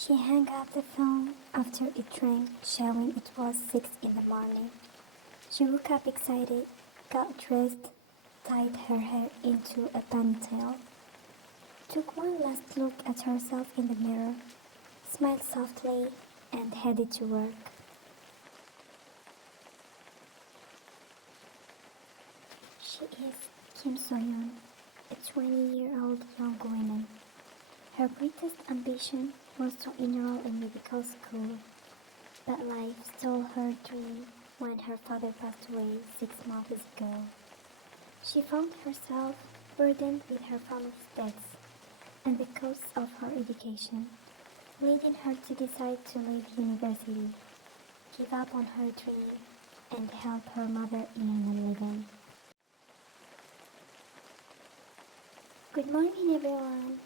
She hung up the phone after it rang, showing it was 6 in the morning. She woke up excited, got dressed, tied her hair into a ponytail, took one last look at herself in the mirror, smiled softly, and headed to work. She is Kim So-yeon, a 20-year-old young woman. Her greatest ambition was to enroll in medical school, but life stole her dream when her father passed away 6 months ago. She found herself burdened with her family's debts and the costs of her education, leading her to decide to leave university, give up on her dream, and help her mother earn a living. Good morning, everyone,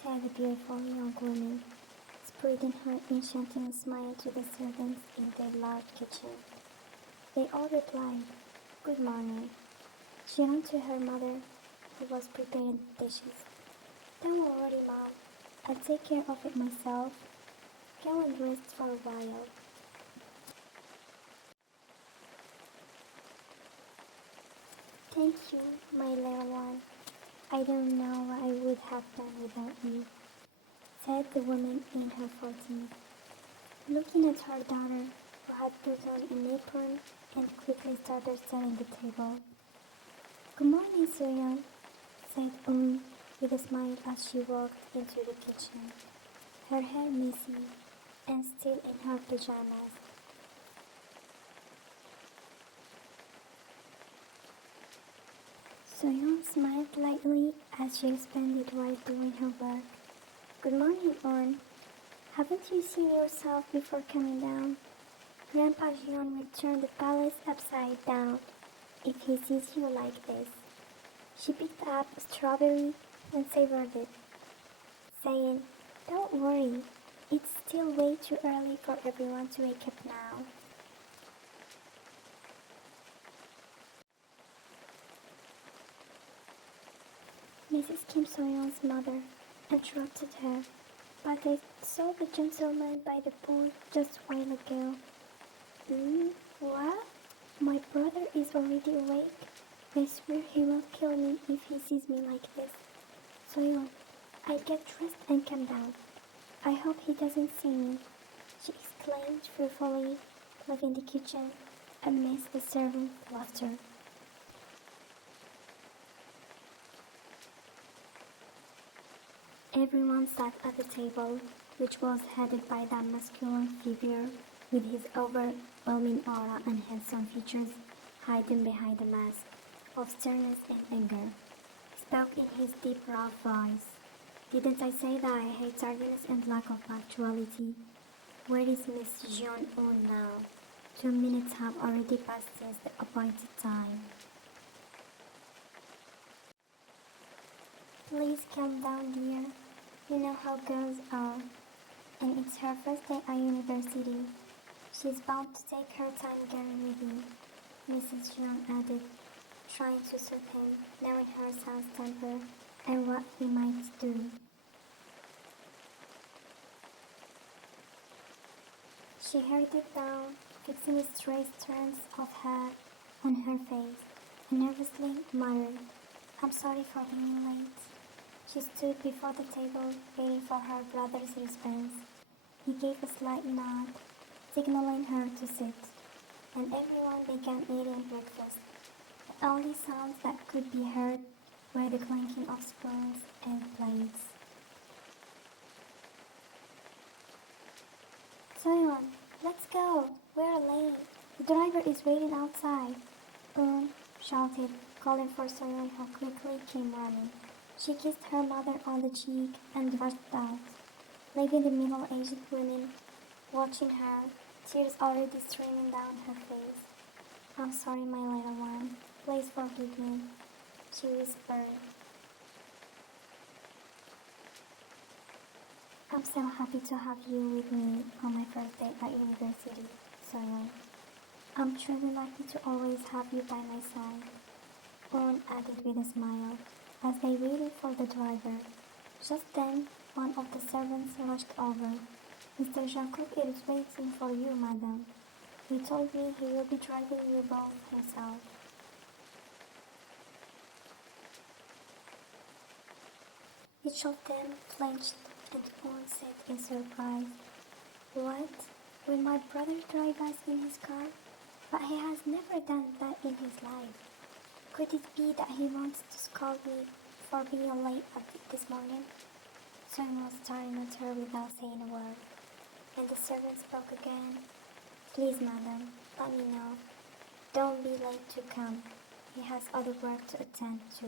said the beautiful young woman, spreading her enchanting smile to the servants in the large kitchen. They all replied, "Good morning." She ran to her mother, who was preparing dishes. "Don't worry, Mom. I'll take care of it myself. Go and rest for a while." "Thank you, my little one. I don't know what I would have done without you," said the woman in her 40s, looking at her daughter, who had put on an apron and quickly started setting the table. "Good morning, So-yeon," said with a smile as she walked into the kitchen, her hair messy and still in her pajamas. So-yeon smiled lightly as she responded while doing her work. "Good morning, On. Haven't you seen yourself before coming down? Grandpa Jeon will turn the palace upside down if he sees you like this." She picked up a strawberry and savored it, saying, "Don't worry, it's still way too early for everyone to wake up now." Mrs. Kim So-yeon's mother interrupted her, "But I saw the gentleman by the pool just a while ago." What? My brother is already awake. I swear he will kill me if he sees me like this. So-yeon, I'll get dressed and come down. I hope he doesn't see me," she exclaimed fearfully, leaving the kitchen amidst the servants' laughter. Everyone sat at the table, which was headed by that masculine figure with his overwhelming aura and handsome features hiding behind a mask of sternness and anger. He spoke in his deep, rough voice. "Didn't I say that I hate tardiness and lack of punctuality? Where is Miss Jeon-eun now? 2 minutes have already passed since the appointed time." "Please calm down, dear. You know how girls are. And it's her first day at university. She's bound to take her time getting ready," Mrs. Jeon added, trying to soothe him, knowing her son's temper and what he might do. She hurried down, fixing the straight strands of hair on her face, and nervously murmured, "I'm sorry for being late." She stood before the table, waiting for her brother's response. He gave a slight nod, signaling her to sit, and everyone began eating breakfast. The only sounds that could be heard were the clanking of spoons and plates. "So-yeon, let's go. We're late. The driver is waiting outside," shouted, calling for So-yeon, who quickly came running. She kissed her mother on the cheek and rushed out, leaving the middle-aged woman watching her, tears already streaming down her face. "I'm sorry, my little one. Please forgive me," she whispered. "I'm so happy to have you with me on my first day at university, So-yeon. I'm truly lucky to always have you by my side," Eun added with a smile, as they waited for the driver. Just then, One of the servants rushed over. "Mr. Jacob is waiting for you, madam. He told me he will be driving you both himself." Each of them flinched, and one said in surprise, "What? Will my brother drive us in his car? But he has never done that in his life. Could it be that he wants to scold me for being late this morning?" Someone was staring at her without saying a word, and the servant spoke again. "Please, madam, let me know. Don't be late to come. He has other work to attend to."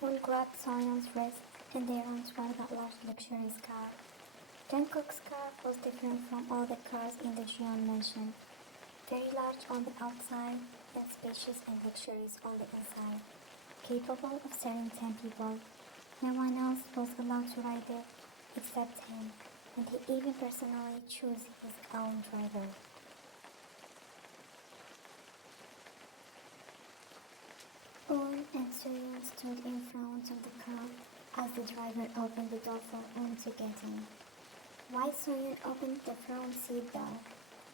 One grabbed Soyeon's wrist, and they ran toward that large luxurious car. Jungkook's car was different from all the cars in the Jeon mansion. Very large on the outside, and spacious and luxurious on the inside. Capable of serving 10 people. No one else was allowed to ride it except him, and he even personally chose his own driver. Eun and Soyeon stood in front of the car as the driver opened the door for Eun to get in. Why Soyeon opened the front seat door?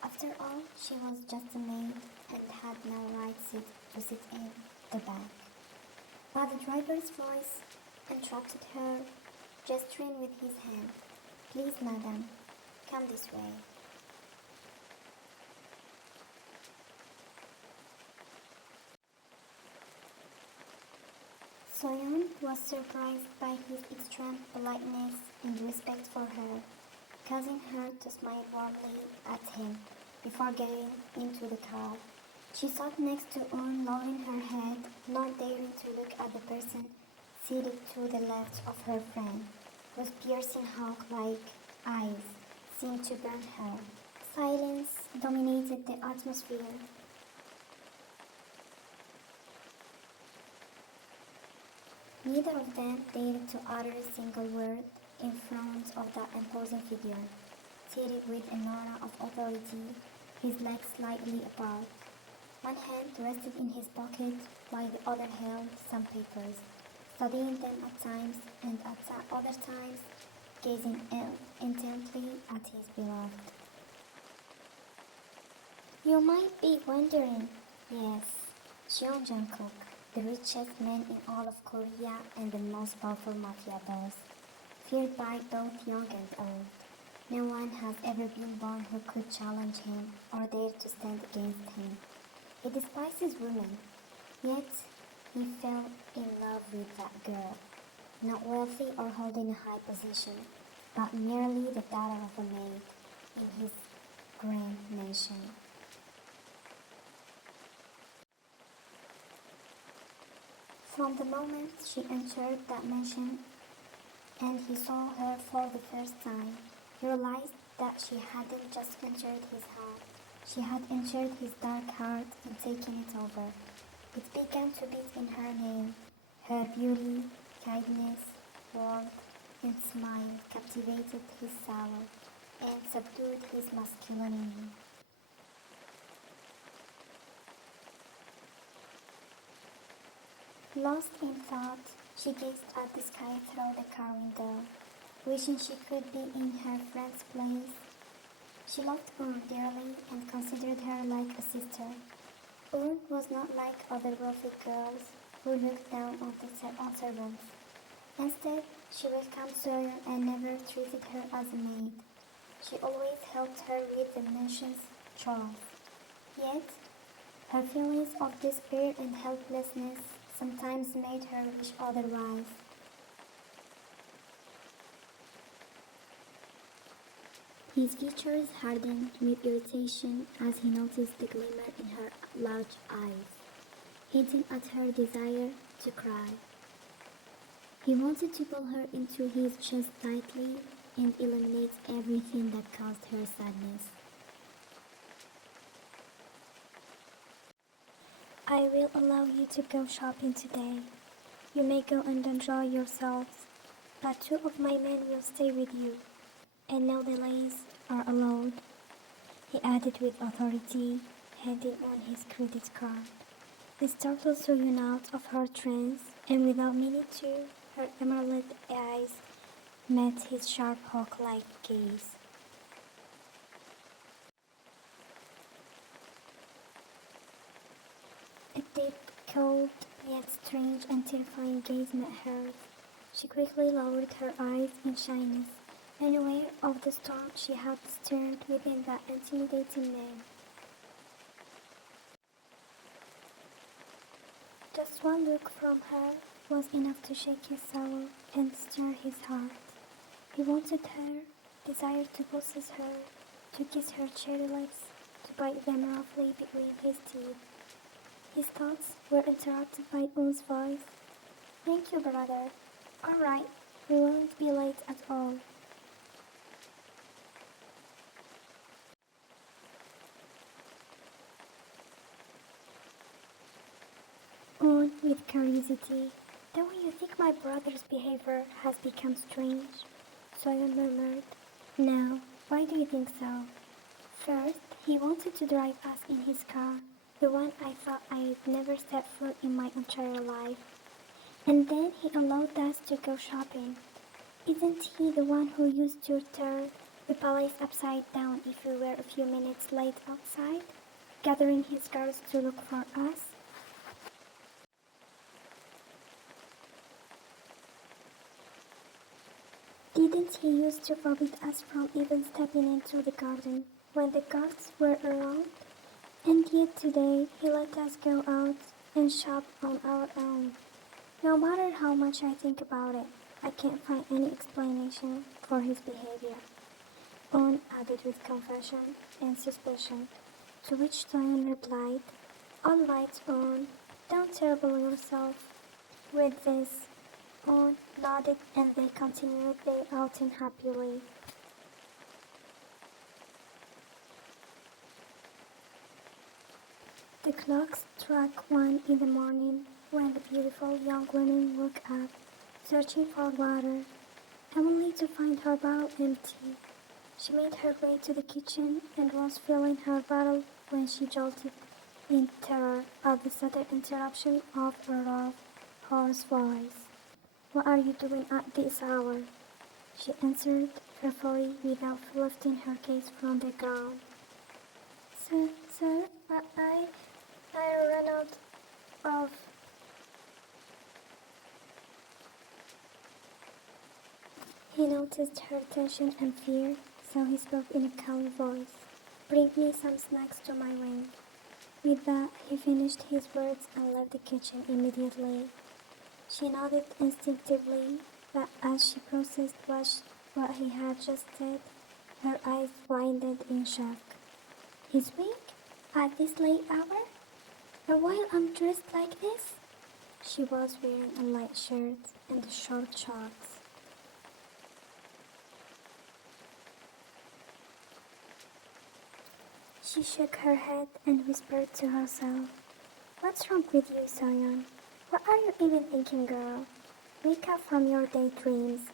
After all, she was just a maid and had no right to sit in the back. But the driver's voice interrupted her, gesturing with his hand. "Please, madam, come this way." Soyeon was surprised by his extreme politeness and respect for her, causing her to smile warmly at him before getting into the car. She sat next to Eun, lowering her head, not daring to look at the person seated to the left of her friend, whose piercing hawk-like eyes seemed to burn her. Silence dominated the atmosphere. Neither of them dared to utter a single word in front of that imposing figure, seated with an aura of authority, his legs slightly apart. One hand rested in his pocket while the other held some papers, studying them at times and at other times gazing intently at his beloved. You might be wondering, yes, Jeon Jungkook, the richest man in all of Korea and the most powerful mafia boss, feared by both young and old. No one has ever been born who could challenge him or dare to stand against him. He despises women, yet he fell in love with that girl, not wealthy or holding a high position, but merely the daughter of a maid in his grand mansion. From the moment she entered that mansion and he saw her for the first time, he realized that she hadn't just entered his home. She had entered his dark heart and taken it over. It began to beat in her name. Her beauty, kindness, warmth, and smile captivated his soul and subdued his masculinity. Lost in thought, she gazed at the sky through the car window, wishing she could be in her friend's place. She loved Eun dearly and considered her like a sister. Eun was not like other wealthy girls who looked down on servants. Instead, she welcomed Soyeon and never treated her as a maid. She always helped her with the mansion's chores. Yet, her feelings of despair and helplessness sometimes made her wish otherwise. His features hardened with irritation as he noticed the glimmer in her large eyes, hinting at her desire to cry. He wanted to pull her into his chest tightly and eliminate everything that caused her sadness. "I will allow you to go shopping today. You may go and enjoy yourselves, but 2 of my men will stay with you, and no delays are allowed," he added with authority, handing on his credit card. The startled Soyun out of her trance, and without meaning to, her emerald eyes met his sharp hawk-like gaze. A deep, cold, yet strange and terrifying gaze met hers. She quickly lowered her eyes in shyness, and aware of the storm she had stirred within that intimidating man. Just one look from her was enough to shake his soul and stir his heart. He wanted her, desired to possess her, to kiss her cherry lips, to bite them roughly between his teeth. His thoughts were interrupted by Un's voice. "Thank you, brother. All right, we won't be late at all." Un, with curiosity. "Don't you think my brother's behavior has become strange?" Soyeon murmured. "No. Why do you think so?" "First, he wanted to drive us in his car, the one I thought I'd never set foot in my entire life. And then he allowed us to go shopping. Isn't he the one who used to turn the palace upside down if we were a few minutes late outside, gathering his guards to look for us?" "Didn't he used to forbid us from even stepping into the garden when the guards were around? And yet today he let us go out and shop on our own. No matter how much I think about it, I can't find any explanation for his behavior." On added with confession and suspicion, to which Soyeon replied, "All right, On, don't trouble yourself with this." On nodded and they continued their outing happily. The clock struck 1 in the morning when the beautiful young woman woke up, searching for water, only to find her bottle empty. She made her way to the kitchen and was filling her bottle when she jolted in terror at the sudden interruption of a rough, hoarse voice. "What are you doing at this hour?" she answered fearfully without lifting her gaze from the ground. Sir, I ran out of..." He noticed her tension and fear, so he spoke in a calm voice. "Bring me some snacks to my wing." With that, he finished his words and left the kitchen immediately. She nodded instinctively, but as she processed what he had just said, her eyes widened in shock. "His wing? At this late hour? And while I'm dressed like this?" She was wearing a light shirt and short shorts. She shook her head and whispered to herself, "What's wrong with you, Soyeon? What are you even thinking, girl? Wake up from your daydreams.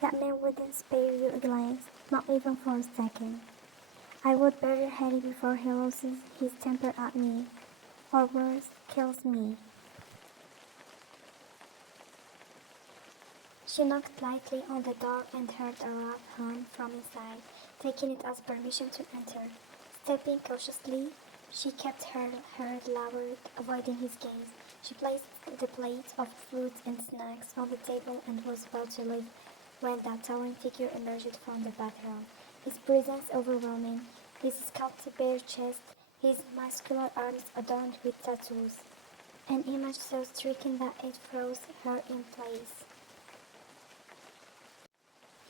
That man wouldn't spare you a glance, not even for a second. I would bury Harry before he loses his temper at me, or worse, kills me." She knocked lightly on the door and heard a rough hum from inside, taking it as permission to enter. Stepping cautiously, she kept her head lowered, avoiding his gaze. She placed the plate of food and snacks on the table and was about to leave when that towering figure emerged from the bathroom. His presence overwhelming, his sculpted bare chest, his muscular arms adorned with tattoos. An image so striking that it froze her in place.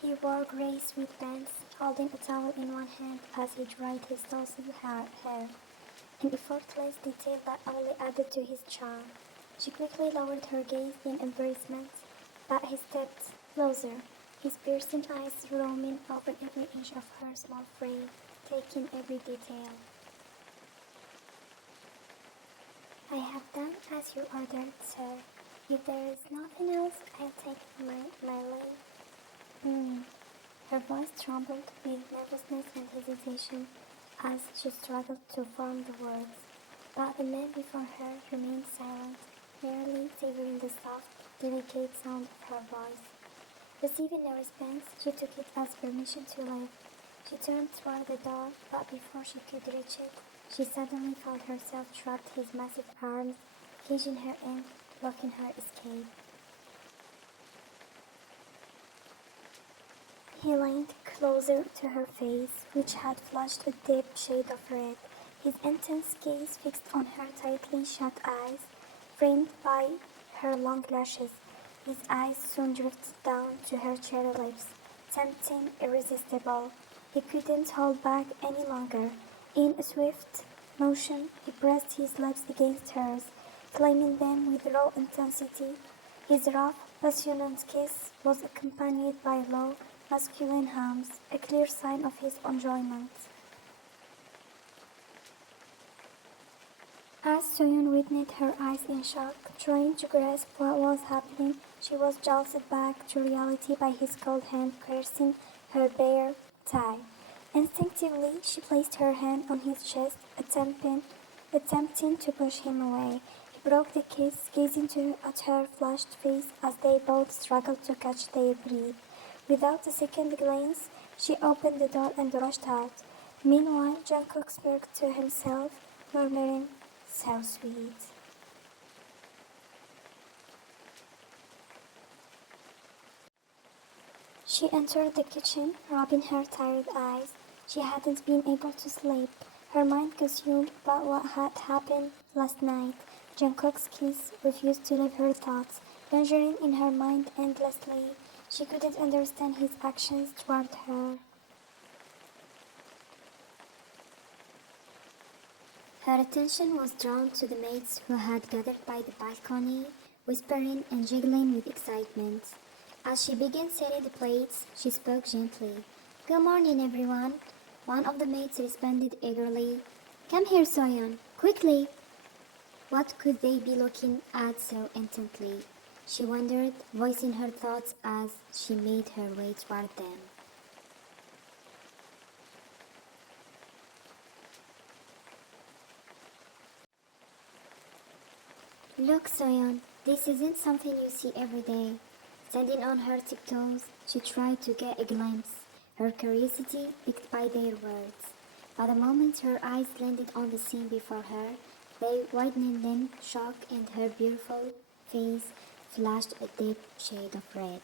He wore grey sweatpants, holding a towel in one hand as he dried his tousled hair, an effortless detail that only added to his charm. She quickly lowered her gaze in embarrassment, but he stepped closer, his piercing eyes roaming over every inch of her small frame, taking every detail. "I have done as you ordered, sir. If there is nothing else, I'll take my leave." Her voice trembled with nervousness and hesitation as she struggled to form the words. But the man before her remained silent, merely savoring the soft, delicate sound of her voice. Receiving no response, she took it as permission to leave. She turned toward the door, but before she could reach it, she suddenly found herself trapped in his massive arms, caging her in, blocking her escape. He leaned closer to her face, which had flushed a deep shade of red, his intense gaze fixed on her tightly shut eyes, framed by her long lashes. His eyes soon drifted down to her cherry lips, tempting, irresistible. He couldn't hold back any longer. In a swift motion, he pressed his lips against hers, claiming them with raw intensity. His rough, passionate kiss was accompanied by low, masculine hums, a clear sign of his enjoyment. As Soyeon witnessed her eyes in shock, trying to grasp what was happening, she was jolted back to reality by his cold hand caressing her bare thigh. Instinctively, she placed her hand on his chest, attempting to push him away. He broke the kiss, gazing at her flushed face as they both struggled to catch their breath. Without a second glance, she opened the door and rushed out. Meanwhile, Jungkook smirked to himself, murmuring, "So sweet." She entered the kitchen, rubbing her tired eyes. She hadn't been able to sleep, her mind consumed by what had happened last night. Jungkook's kiss refused to leave her thoughts, lingering in her mind endlessly. She couldn't understand his actions toward her. Her attention was drawn to the maids who had gathered by the balcony, whispering and giggling with excitement. As she began setting the plates, she spoke gently. "Good morning, everyone." One of the maids responded eagerly. "Come here, Soyeon, quickly." What could they be looking at so intently? She wondered, voicing her thoughts as she made her way toward them. "Look, Soyeon, this isn't something you see every day." Standing on her tiptoes, she tried to get a glimpse, her curiosity piqued by their words. But the moment her eyes landed on the scene before her, they widened in shock and her beautiful face flashed a deep shade of red.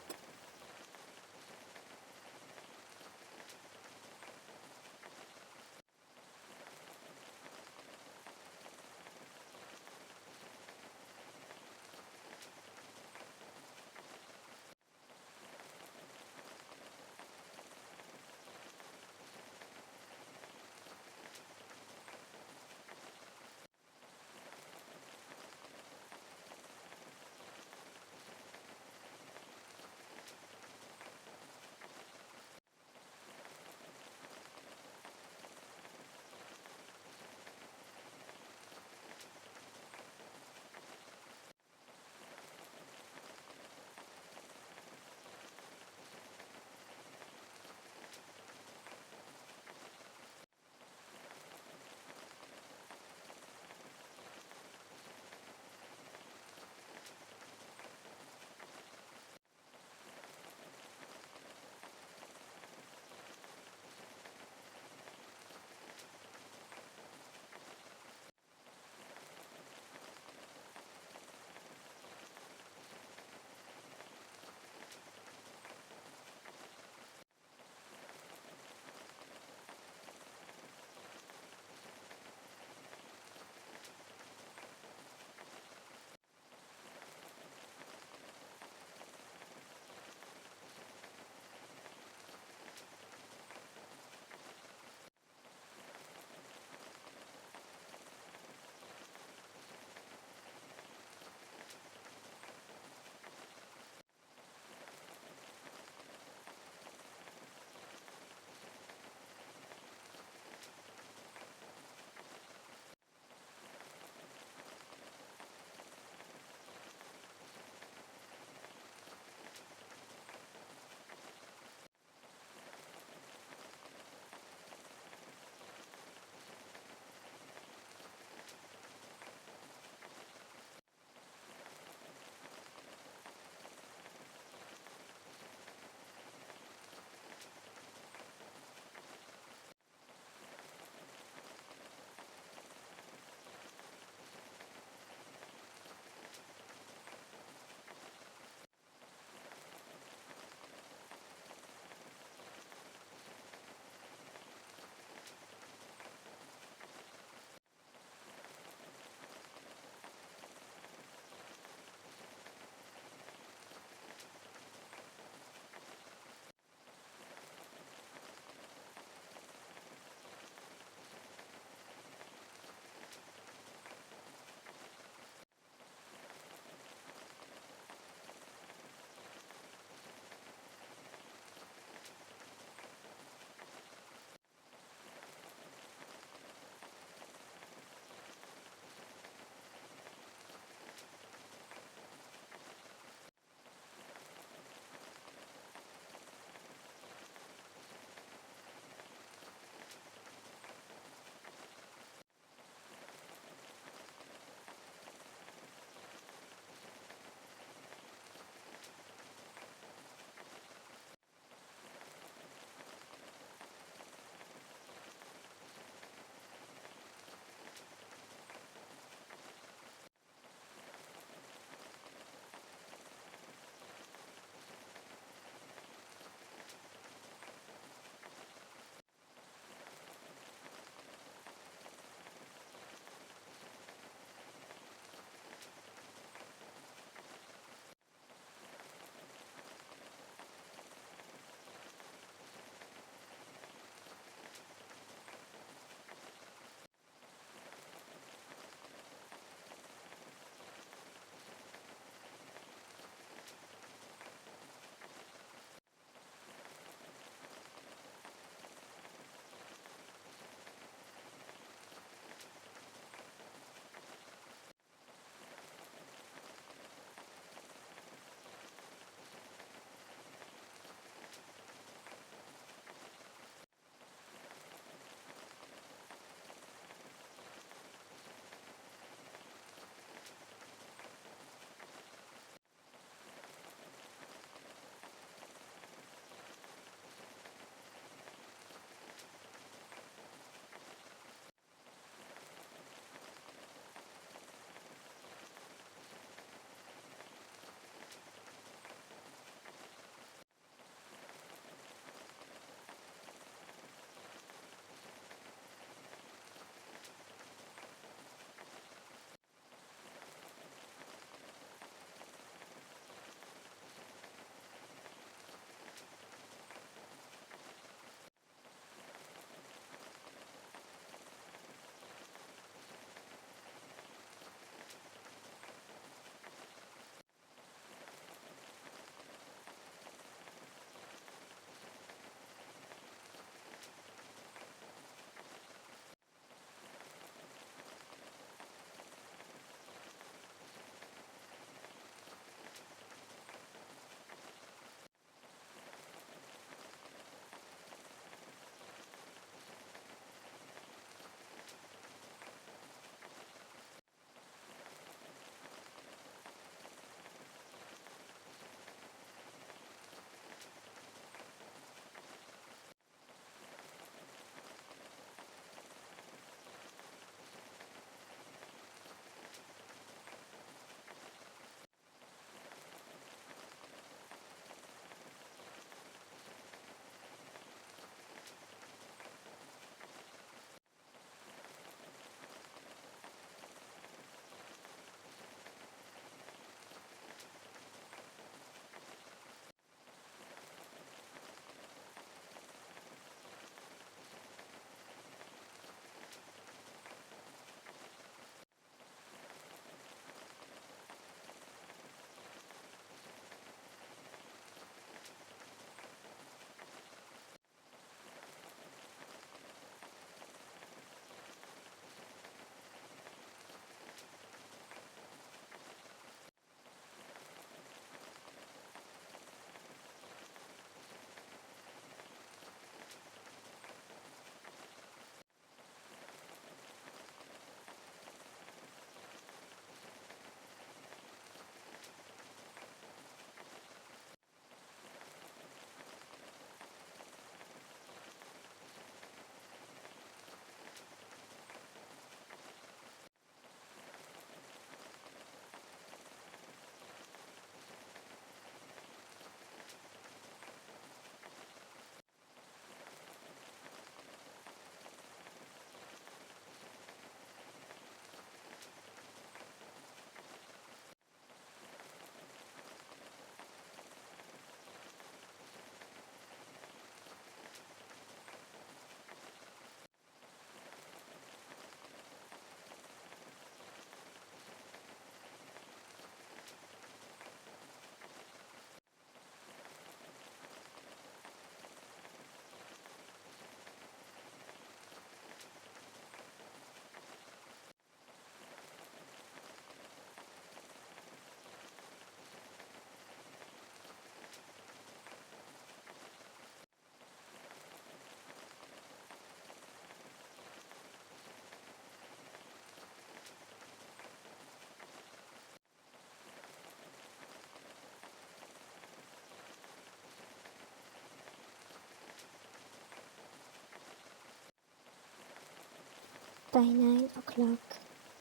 By 9 o'clock,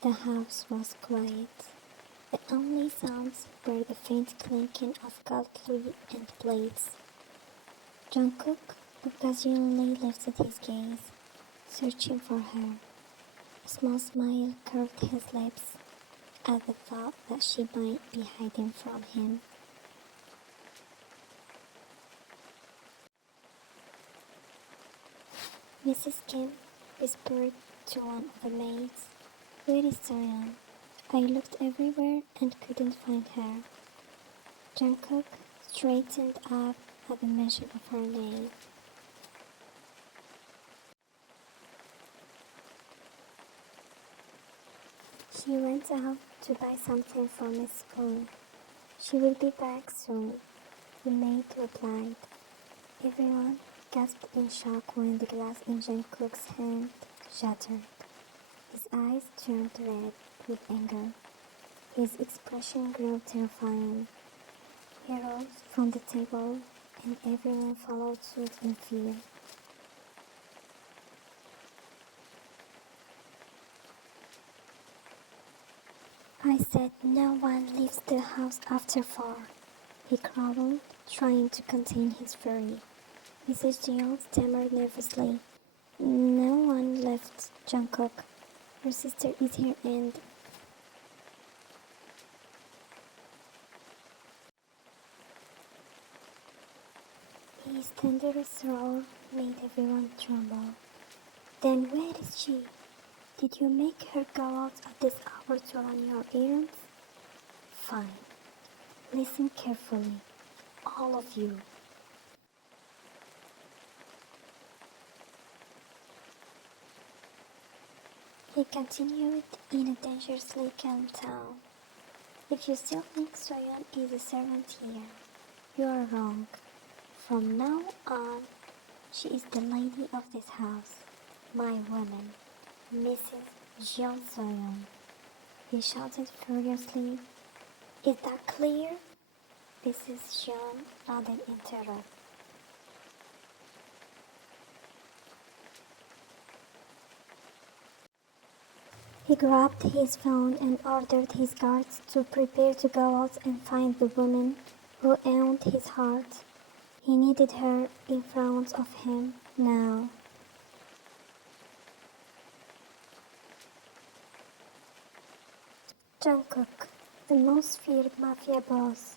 the house was quiet. The only sounds were the faint clinking of cutlery and plates. Jungkook occasionally lifted his gaze, searching for her. A small smile curved his lips at the thought that she might be hiding from him. Mrs. Kim whispered to one of the maids, "Where is Soyeon?" I looked everywhere and couldn't find her. Jungkook straightened up at the mention of her name. She went out to buy something for Miss Spoon. She will be back soon, the maid replied. Everyone gasped in shock when the glass in Jungkook's hand shattered. His eyes turned red with anger. His expression grew terrifying. He rose from the table, and everyone followed suit in fear. I said no one leaves the house after 4. He growled, trying to contain his fury. Mrs. Jeon stammered nervously. No one left, Jungkook. Your sister is here and... His thunderous roar made everyone tremble. Then where is she? Did you make her go out at this hour to run your errands? Fine. Listen carefully, all of you. He continued in a dangerously calm tone. If you still think Soyeon is a servant here, you are wrong. From now on, she is the lady of this house, my woman, Mrs. Jeon Soyeon. He shouted furiously. Is that clear? Mrs. Jeon nodded in terror. He grabbed his phone and ordered his guards to prepare to go out and find the woman who owned his heart. He needed her in front of him now. Jungkook, the most feared mafia boss,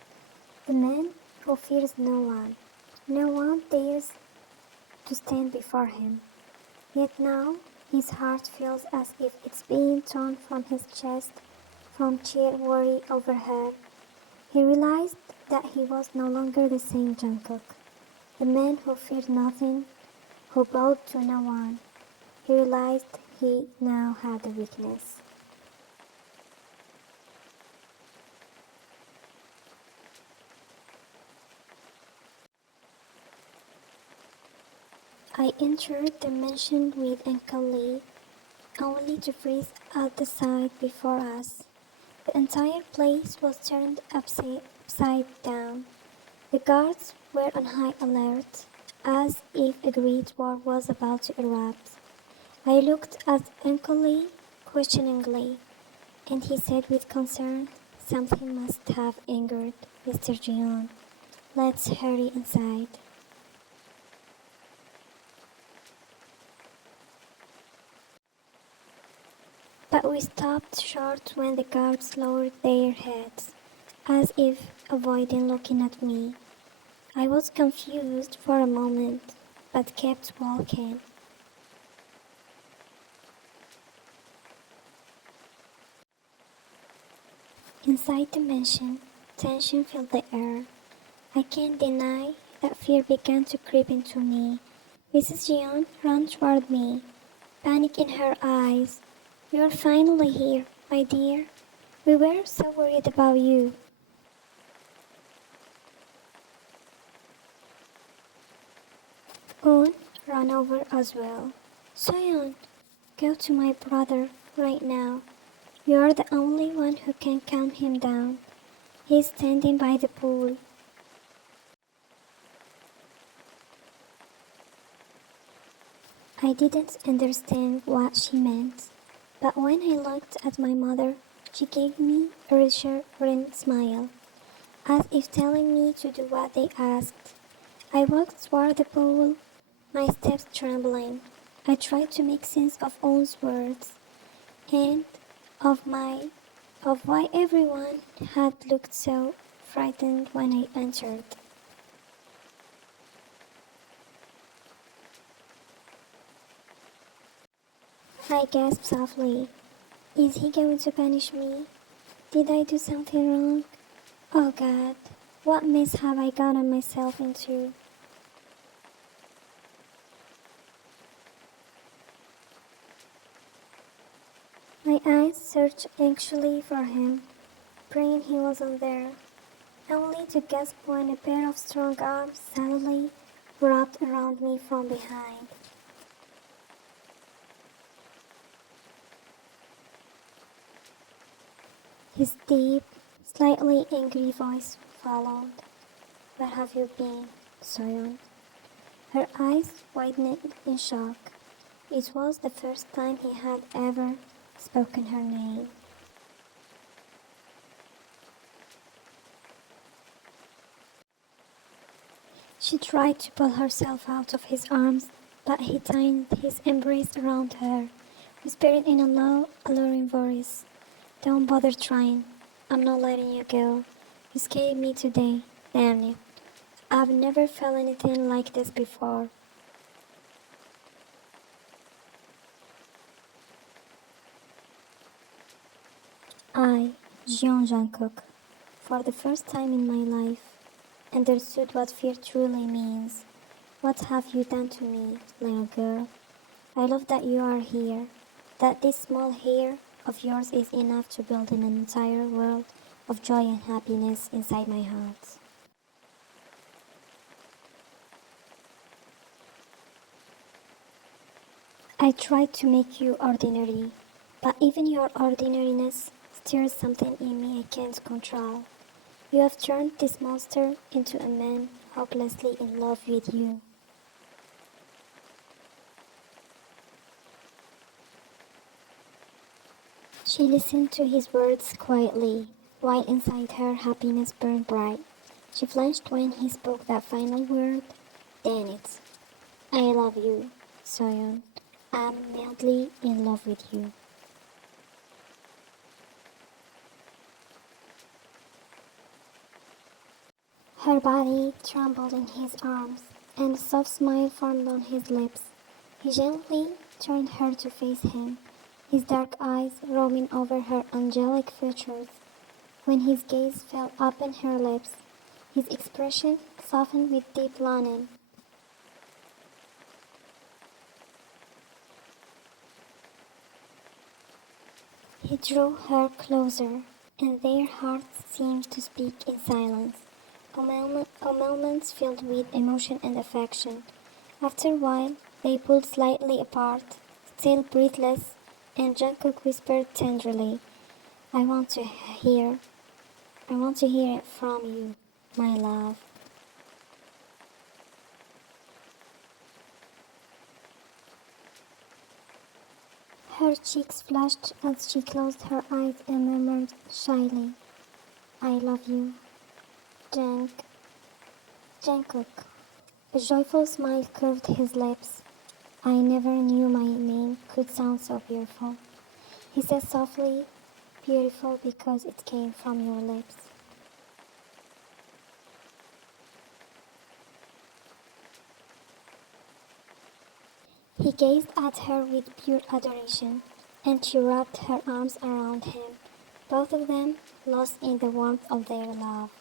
the man who fears no one. No one dares to stand before him. Yet now his heart feels as if it's being torn from his chest from sheer worry over her. He realized that he was no longer the same Jungkook, the man who feared nothing, who bowed to no one. He realized he now had a weakness. I entered the mansion with Uncle Lee, only to freeze at the sight before us. The entire place was turned upside down. The guards were on high alert, as if a great war was about to erupt. I looked at Uncle Lee questioningly, and he said with concern, "Something must have angered Mr. Jeon. Let's hurry inside." But we stopped short when the guards lowered their heads, as if avoiding looking at me. I was confused for a moment, but kept walking. Inside the mansion, tension filled the air. I can't deny that fear began to creep into me. Mrs. Jeon ran toward me, panic in her eyes. "You're finally here, my dear. We were so worried about you." Un ran over as well. "Soyeon, go to my brother right now. You're the only one who can calm him down. He's standing by the pool." I didn't understand what she meant. But when I looked at my mother, she gave me a reassuring smile, as if telling me to do what they asked. I walked toward the pool, my steps trembling. I tried to make sense of On's words and of why everyone had looked so frightened when I entered. I gasped softly. Is he going to punish me? Did I do something wrong? Oh God, what mess have I gotten myself into? My eyes searched anxiously for him, praying he wasn't there, only to gasp when a pair of strong arms suddenly wrapped around me from behind. His deep, slightly angry voice followed. Where have you been, Soyeon? Her eyes widened in shock. It was the first time he had ever spoken her name. She tried to pull herself out of his arms, but he tightened his embrace around her, whispering in a low, alluring voice, Don't bother trying. I'm not letting you go. You scared me today. Damn it. I've never felt anything like this before. I, Jeon Jungkook, for the first time in my life, understood what fear truly means. What have you done to me, little girl? I love that you are here, that this small hair of yours is enough to build an entire world of joy and happiness inside my heart. I tried to make you ordinary, but even your ordinariness stirs something in me I can't control. You have turned this monster into a man hopelessly in love with you. She listened to his words quietly, while inside her happiness burned bright. She flinched when he spoke that final word. Damn it. I love you, Soyeon. I'm madly in love with you. Her body trembled in his arms, and a soft smile formed on his lips. He gently turned her to face him, his dark eyes roaming over her angelic features. When his gaze fell upon her lips, his expression softened with deep longing. He drew her closer, and their hearts seemed to speak in silence, a moment filled with emotion and affection. After a while, they pulled slightly apart, still breathless, and Jungkook whispered tenderly, I want to hear, I want to hear it from you, my love. Her cheeks flushed as she closed her eyes and murmured shyly, I love you, Junk, Jungkook. A joyful smile curved his lips. I never knew my name could sound so beautiful. He said softly, beautiful because it came from your lips. He gazed at her with pure adoration, and she wrapped her arms around him, both of them lost in the warmth of their love.